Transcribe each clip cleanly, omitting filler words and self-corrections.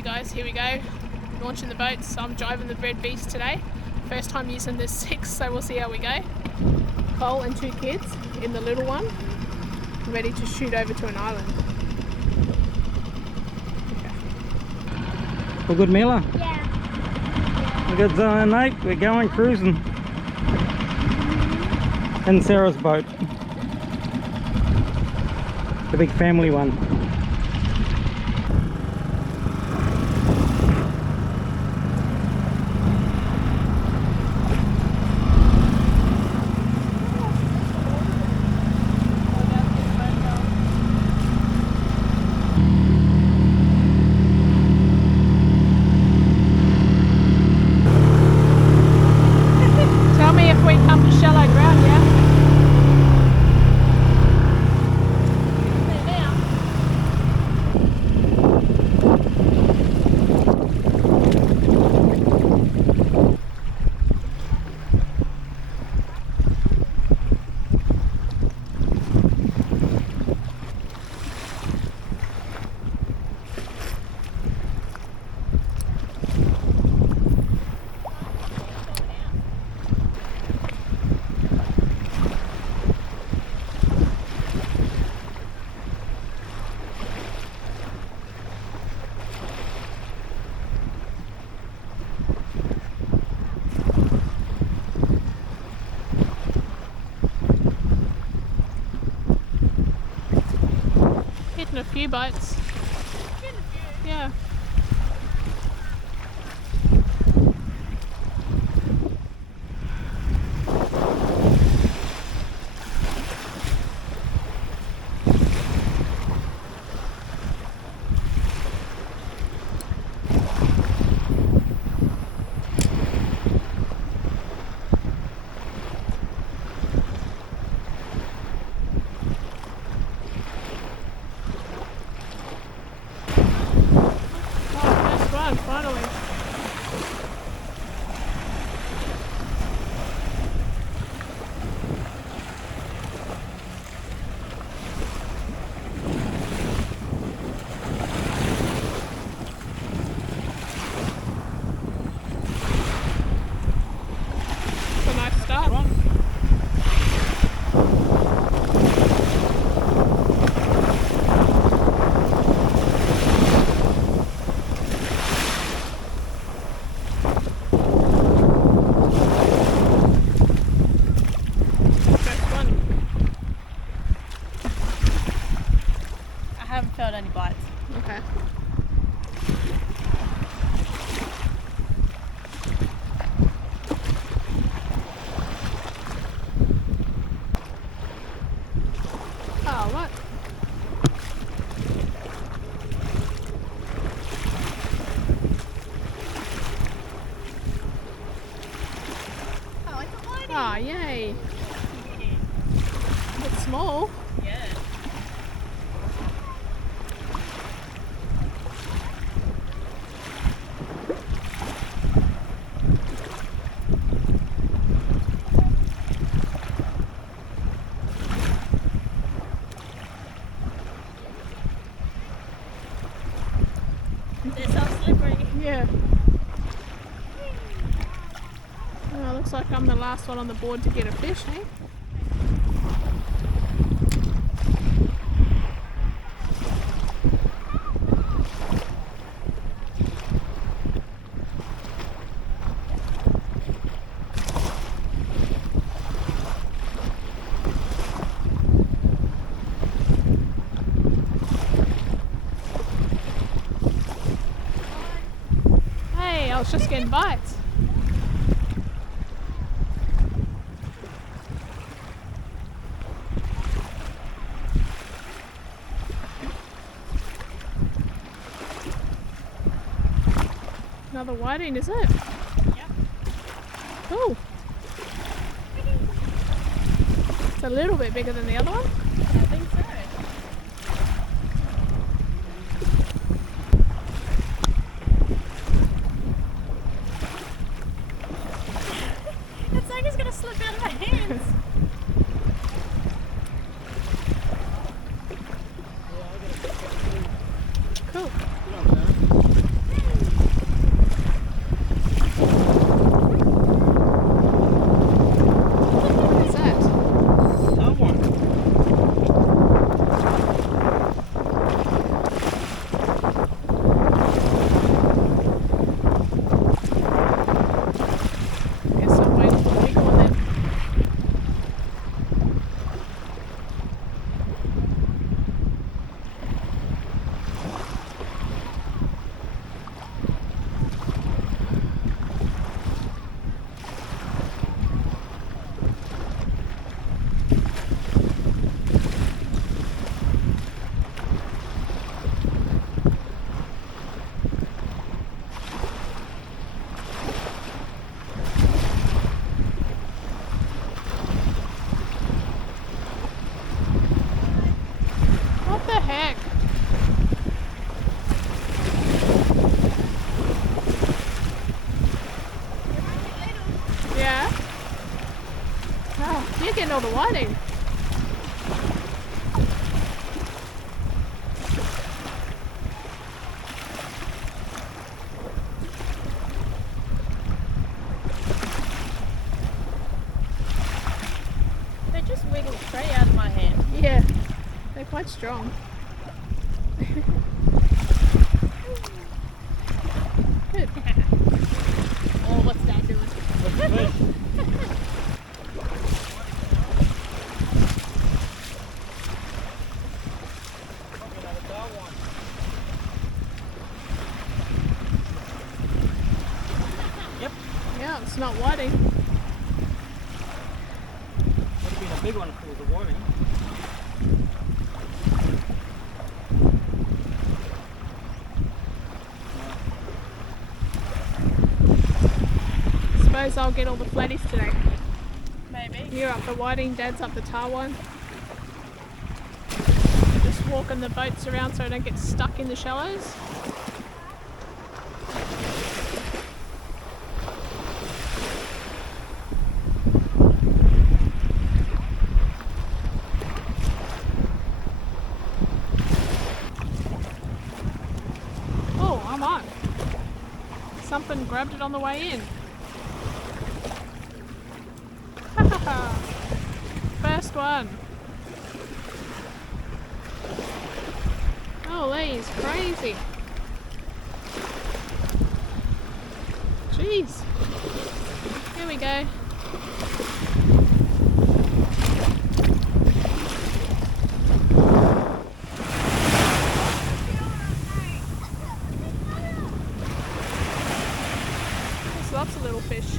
you guys, here we go, launching the boats. I'm driving the Red Beast today, first time using this 6, so we'll see how we go. Cole and 2 kids in the little one, ready to shoot over to an island. All good, Mila? Yeah. We got Zion and Nate, we're going cruising. And Sarah's boat. The big family one. Tell me if we come to shallow ground, yeah? Hitting a few boats. Yeah. Finally. It's a nice start. I haven't felt any bites. Okay. Oh, what? Oh, it's a whiting. Oh, yay. It's small. Yeah. They're so slippery. Yeah. Oh, looks like I'm the last one on the board to get a fish, eh? Hey, I was just getting bites. Another whiting, is it? Yep. Cool. It's a little bit bigger than the other one. I think so. It's like it's gonna slip out of my hands. Cool. getting all the whiting. They just wiggle straight out of my hand. Yeah, they're quite strong. Good. Oh, what's Dad doing? Yep. Yeah, it's not whiting. Would have been a big one for the whiting. Suppose I'll get all the flatties today. Maybe. You're up the whiting, Dad's up the tar one. Just walking the boats around so I don't get stuck in the shallows. Oh, I'm on. Something grabbed it on the way in. First one. Oh, he's crazy. Jeez. Here we go. There's lots of little fish.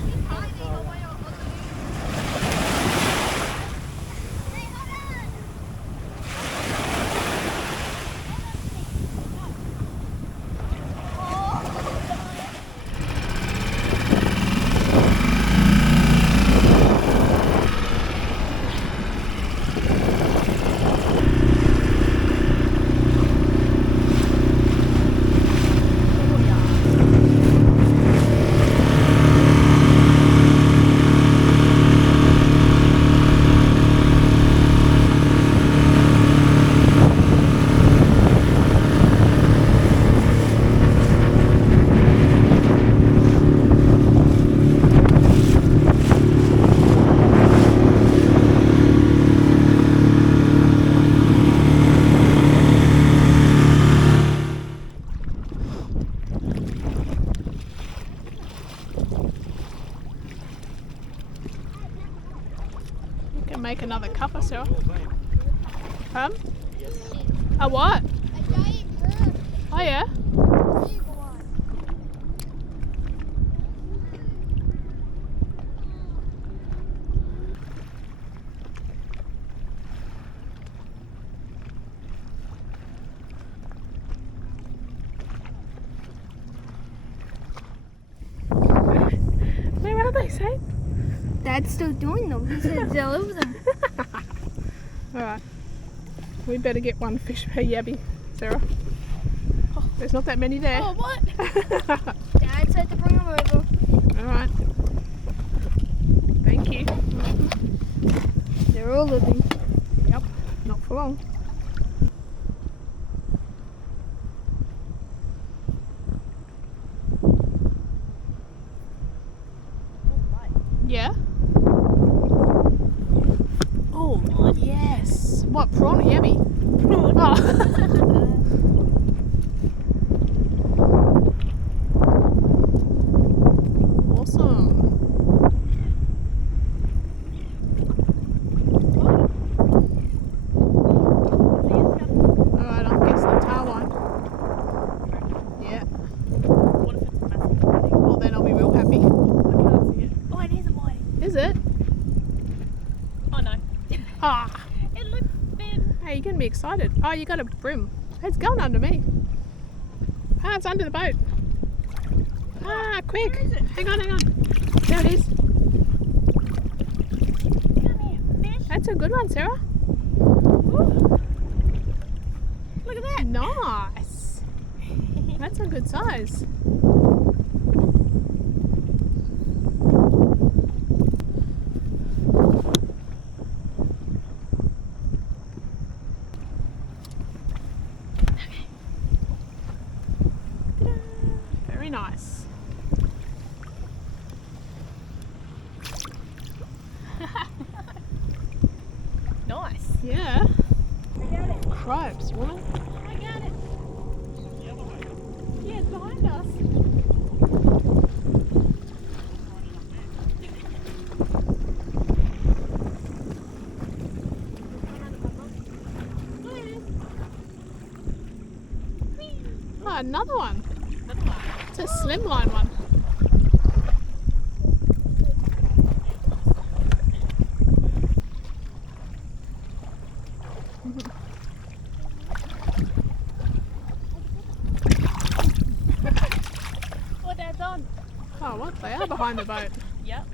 Make another cup or so. A what? A giant bird. Oh yeah? Big one. Where are they, Saint? Dad's still doing them. He said deliver them. Alright. We better get one fish per yabby, Sarah. Oh, there's not that many there. Oh, what? Dad said to bring them over. Alright. Thank you. They're all living. Yep, not for long. Yeah? Oh, yes. What, prawn or yabby? Prawn. Oh. Awesome. Alright, I'll guess the tar one. Yeah. What if it's a massive whiting? Well, then I'll be real happy. I can't see it. Oh, it is a whiting. Is it? Oh, no. Ah. It looks thin. Hey, you're going to be excited. Oh, you got a brim. It's going under me. Ah, it's under the boat. Ah, quick. Where is it? Hang on, hang on. There it is. Come here, fish. That's a good one, Sarah. Ooh. Look at that. Nice. That's a good size. nice. Nice. Yeah. I got it. Cripes, woman. I got it. The other way. Yeah, it's behind us. Look at this. Oh, another one. Another one. It's a slimline one. Oh, Dad's on. Oh, what? They are behind the boat. Yep.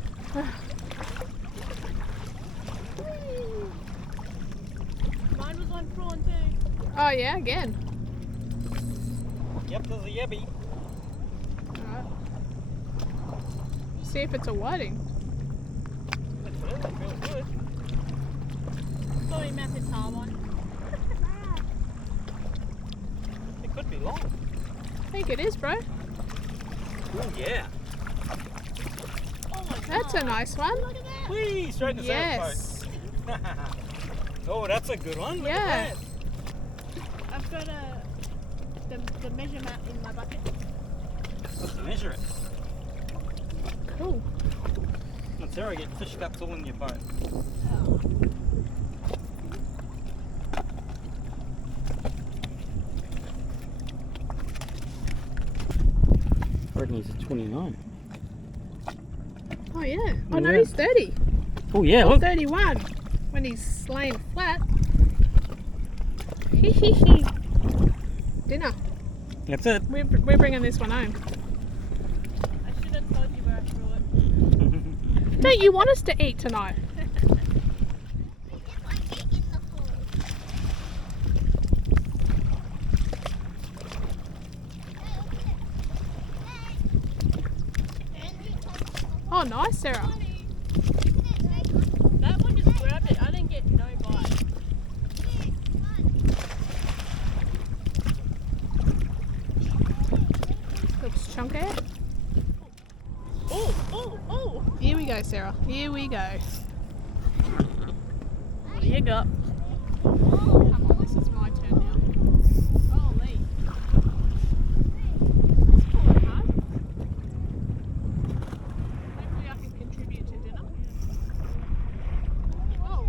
Mine was on prawn too. Oh, yeah, again. Yep, there's a yabby. Alright. See if it's a whiting. That feels good. Sorry, massive tar one. It could be long. I think it is, bro. Oh yeah. Oh my god. That's a nice one. Look at that. Whee! Straight in the Yes. boat. Oh, that's a good one. Look Yeah. at that. I've got the measure map in my bucket. Let's measure it. Cool. And Sarah, get fish cups all in your boat. Oh. I reckon he's a 29. Oh, yeah. Oh, no, Yeah. he's 30. Oh yeah, Or look. 31 when he's laying flat. Hee hee hee. Dinner. That's it. We're bringing this one home. I should have told you where I threw it. Don't you want us to eat tonight? Oh, nice, Sarah. That one just grabbed it. I didn't get no bite. Looks chunky. Oh, oh, oh. Here we go, Sarah. Here we go. What do you got? Come on, this is my turn now. Holy. It's pulling hard. Hopefully I can contribute to dinner. Oh,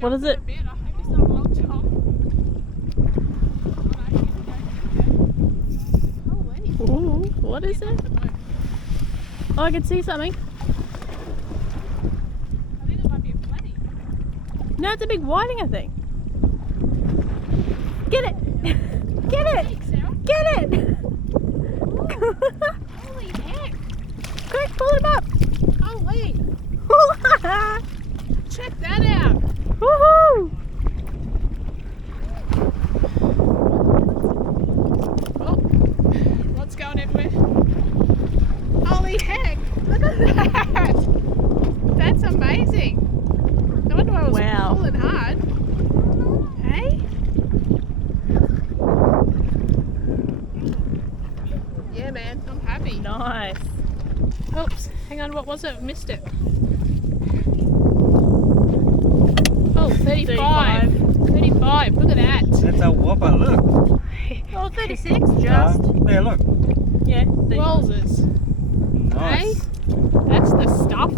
What is it? a bit. I hope it's not a long top. Holy. Ooh, what is it? The boat. Oh, I can see something. I think it might be a flatty. No, it's a big whiting, I think. Get it! Get it! Thanks, Sarah. Get it! Holy heck. Quick, pull him up! Holy. Check that out. Woohoo! Oh, rod's going everywhere. Holy heck. Look at that. That's amazing. No wonder I was Wow. pulling hard. Hey? Yeah, man. I'm happy. Nice. Oops. Hang on. What was it? Missed it. Oh, 35. 35. Look at that. That's a whopper. Look. Oh, 36 just. There, look. Yeah. Wowzers. Nice. That's the stuff.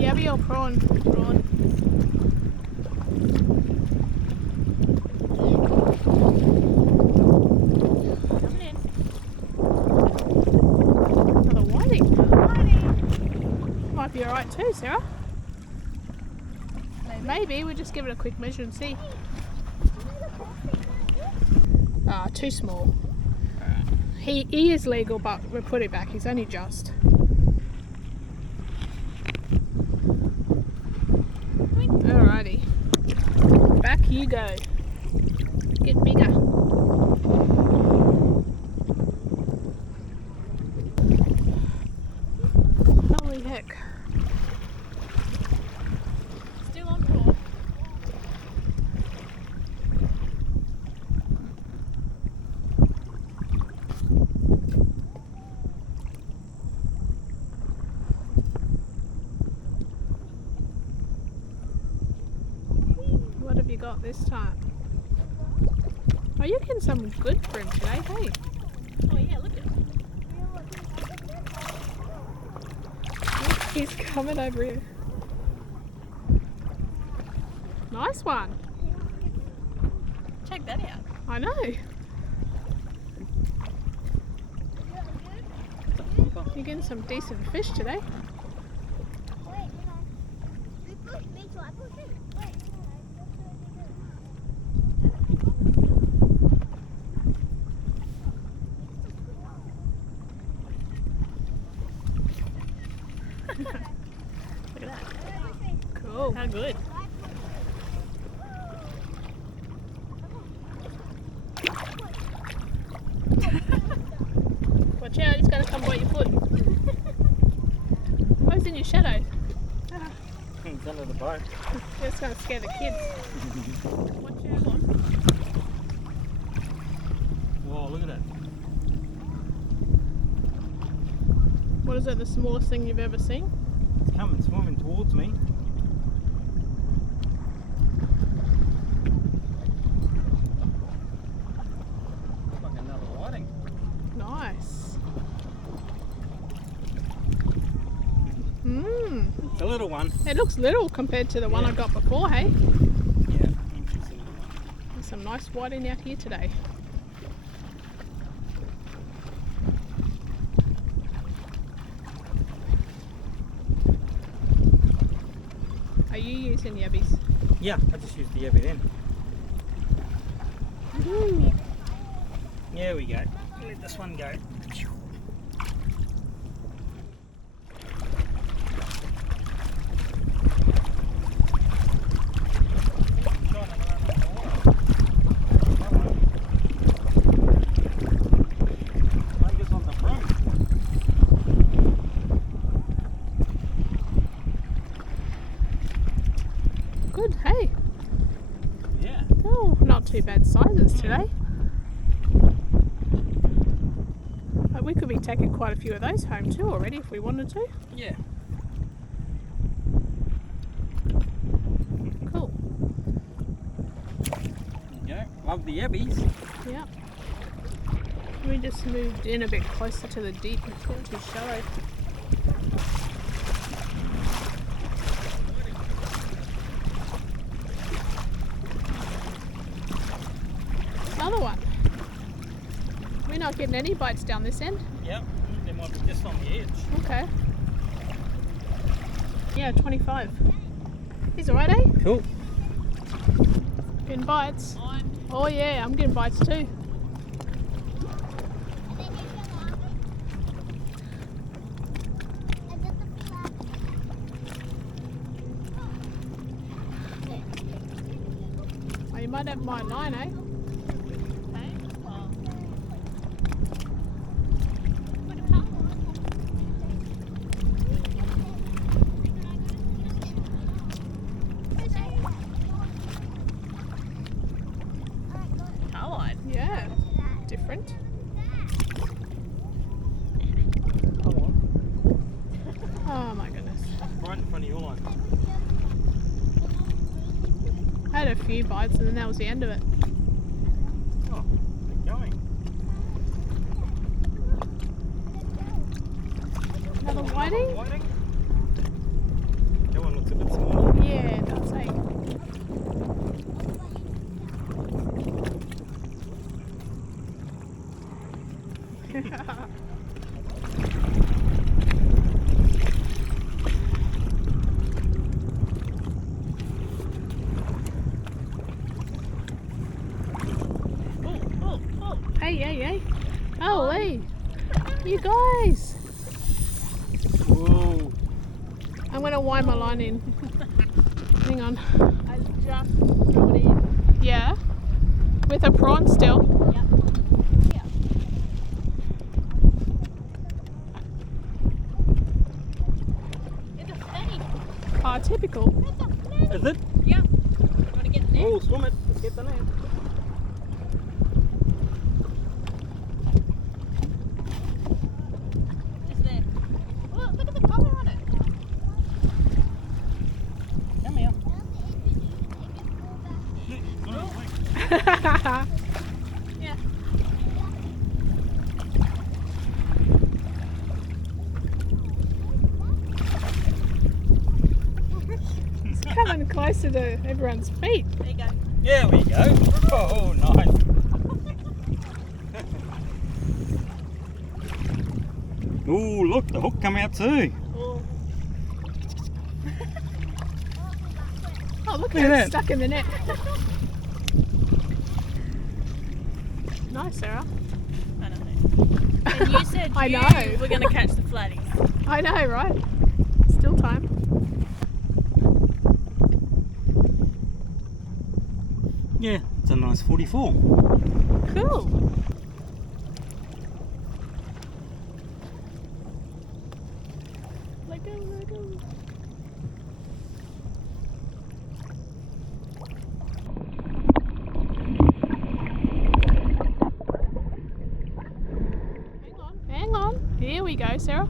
Yabby or prawn? Prawn. Coming in. Another whiting. Might be alright too, Sarah. Maybe. We'll just give it a quick measure and see. Ah, too small. He is legal, but we'll put it back. He's only just. Alrighty. Back you go. Get bigger. Holy heck. you got this time? Oh, you're getting some good bream today, hey? Oh yeah, look at He's coming over here. Nice one. check that out. I know. You're getting some decent fish today. Look at that. Cool. How good. Watch out, he's going to come bite your foot. Oh, he's in your shadow. It's under the boat. That's going to scare the kids. Watch out. Whoa, look at that. What is it, the smallest thing you've ever seen? It's coming swimming towards me. Looks like another whiting. Nice. Mmm. It's a little one. It looks little compared to the one I got before, hey? Yeah, it's just a little one. There's some nice whiting out here today. Are you using yabbies? Yeah, I just used the yabby then. There we go. Let this one go. Good, hey? Yeah. Oh, not too bad sizes today. We could be taking quite a few of those home too already if we wanted to. Yeah. Cool. There you go. Love the yabbies. Yeah. We just moved in a bit closer to the deep. It's not too shallow. Another one. We're not getting any bites down this end. Yep. They might be just on the edge. Okay. Yeah, 25. He's alright, eh? Cool. Getting bites. Oh yeah, I'm getting bites too. Oh, you might have my line, eh? Yeah, different. Oh my goodness. Right in front of your line. I had a few bites and then that was the end of it. Oh, they're going. Another whiting? Whiting? That one looks a bit smaller. Yeah, that's like. Hey. Oh, hey. You guys. Whoa. I'm going to wind my line in. Hang on. I just threw it in. Yeah. With a prawn still. Yep. Yeah. It's a steady. Oh, typical. It's a steady. Is it? Yeah. Want to get in there? Oh, swim it. Let's get the net. Just there. Look at the colour on it. Come here. Yeah. It's coming closer to everyone's feet. There you go. There we go. Oh, nice. Oh, look, the hook come out too. Oh. Oh, look Look how at it's that. stuck in the net. Nice, Sarah. I know. And you said I you know. were going to catch the flatties. I know, right? Still time. Yeah, it's a nice 44. Cool. Let go, let go. Hang on. Here we go, Sarah.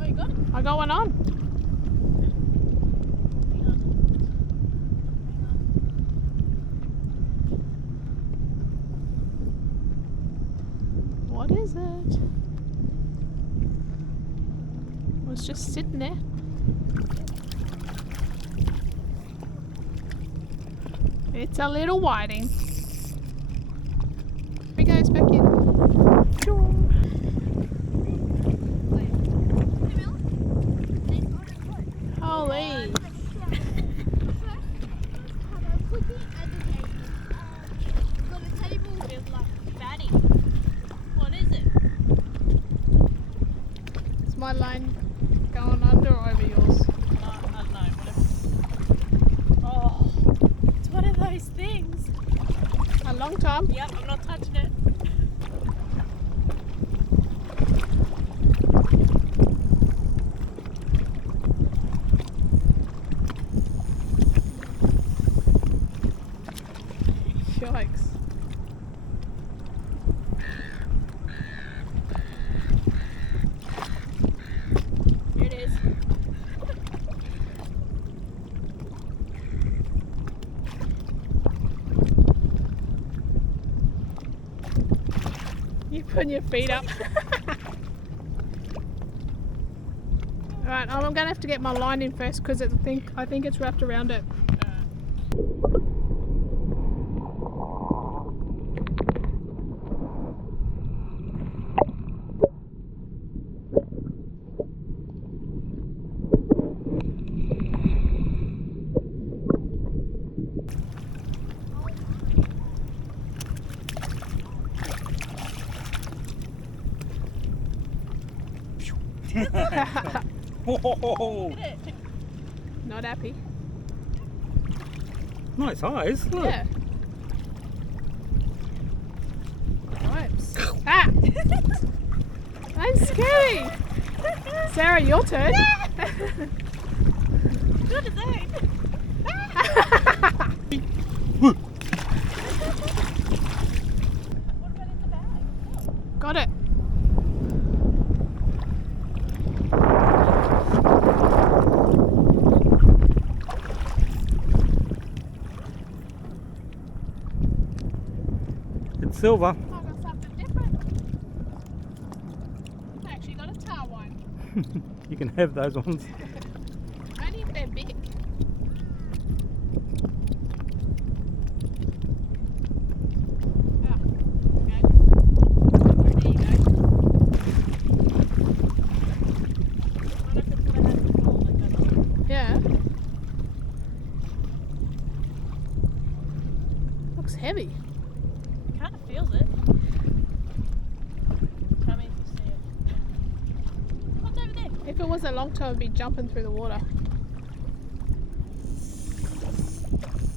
Oh, you got it? I got one on. Hang on. What is it? Well, it's just sitting there. It's a little whiting. Here he goes back in. Holy. Feels like fatty. What is it? Is my line going under or over yours? I don't know. Whatever. Oh, it's one of those things. A long time. Yep, I'm not touching it. Yikes. Here it is. You putting your feet up. Alright, I'm gonna have to get my line in first because I think it's wrapped around it. Whoa, Look at it. Not happy. nice eyes. Look. Yeah. Stripes. Ah! I'm scary. Sarah, your turn. Good as that. Woo. What about in the bag? Got it. It's silver. I got something different. I actually got a tar one. You can have those ones. Only if they're big. Ah, okay. There you go. I wonder if it's what I had before, like that. Yeah. Looks heavy. Kind of feels it. Tell me if you see it. What's over there? If it was a long time, it'd be jumping through the water.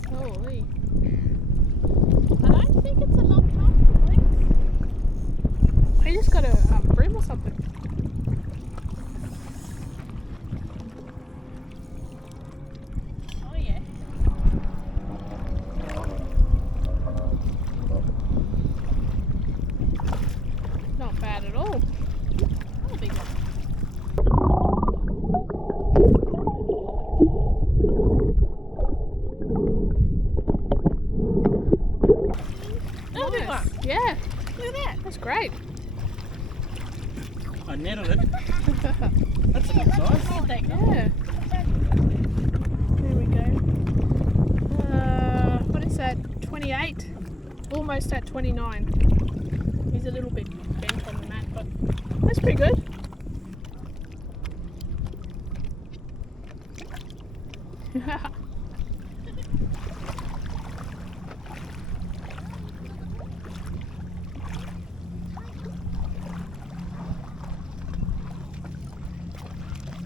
Holy. I don't think it's a long time. I just got a brim or something. Oh yeah. Not bad at all. That's a big one. Yeah, Look at that. that's great. I netted it. That's a good size. Yeah. There we go. What is that? 28? Almost at 29. He's a little bit bent on the mat, but that's pretty good.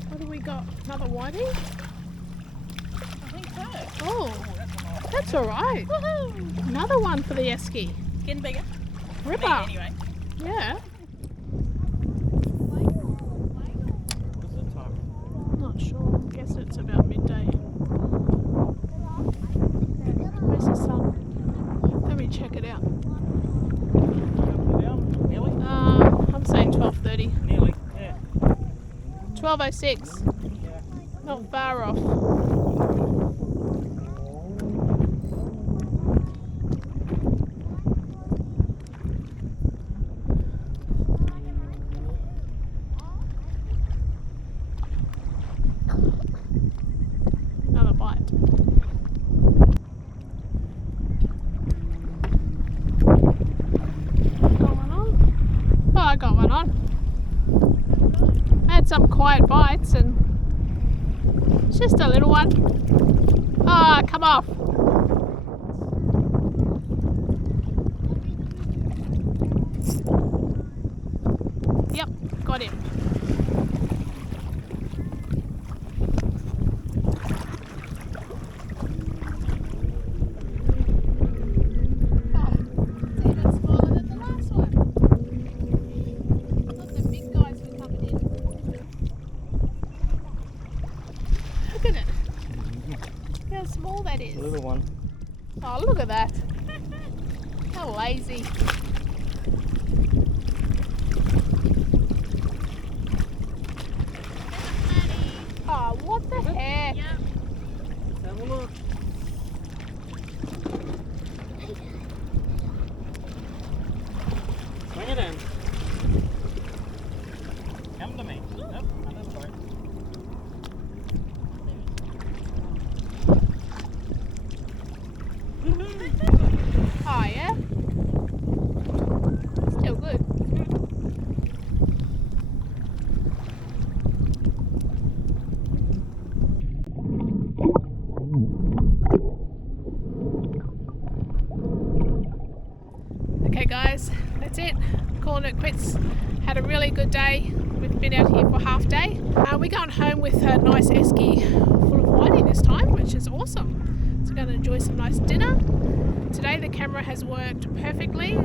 What do we got? Another whitey? I think so. Oh, that's all right. Woohoo! Another one for the esky. Getting bigger. Ripper. Bigger anyway. Yeah. What's the time? Not sure. I guess it's about midday. Where's the sun? Let me check it out. Nearly? I'm saying 12:30. Nearly, yeah. 12:06. Yeah. Not far off. Another bite. Got one on? Oh, I got one on. I had some quiet bites and it's just a little one. Ah, come off. Yep, got him. It's even smaller than the last one. Look, the big guys were coming in. Look at it. Look how small that is. A little one. Oh, look at that. How lazy. Oh, what the heck? Let's have a look. Bring it in. Come to me. Nope, under the boat. Oh, yeah? Still good. Okay guys, that's it. Calling it quits. Had a really good day. We've been out here for half day. We're going home with a nice esky full of whiting this time, which is awesome. So we're going to enjoy some nice dinner. Today the camera has worked perfectly.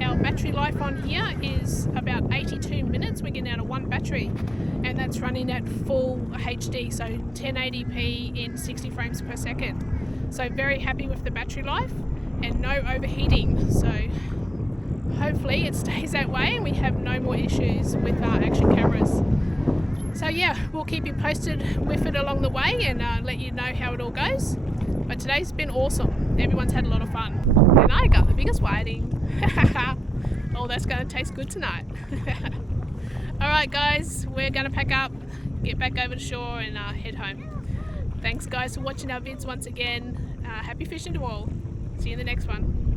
Our battery life on here is about 82 minutes. We're getting out of one battery and that's running at full HD, so 1080p in 60 frames per second. So very happy with the battery life and no overheating. So hopefully it stays that way and we have no more issues with our action cameras. So yeah, we'll keep you posted with it along the way and let you know how it all goes. But today's been awesome. Everyone's had a lot of fun. And I got the biggest whiting. Oh, that's going to taste good tonight. Alright guys, we're going to pack up, get back over to shore and head home. Thanks guys for watching our vids once again. Happy fishing to all. See you in the next one.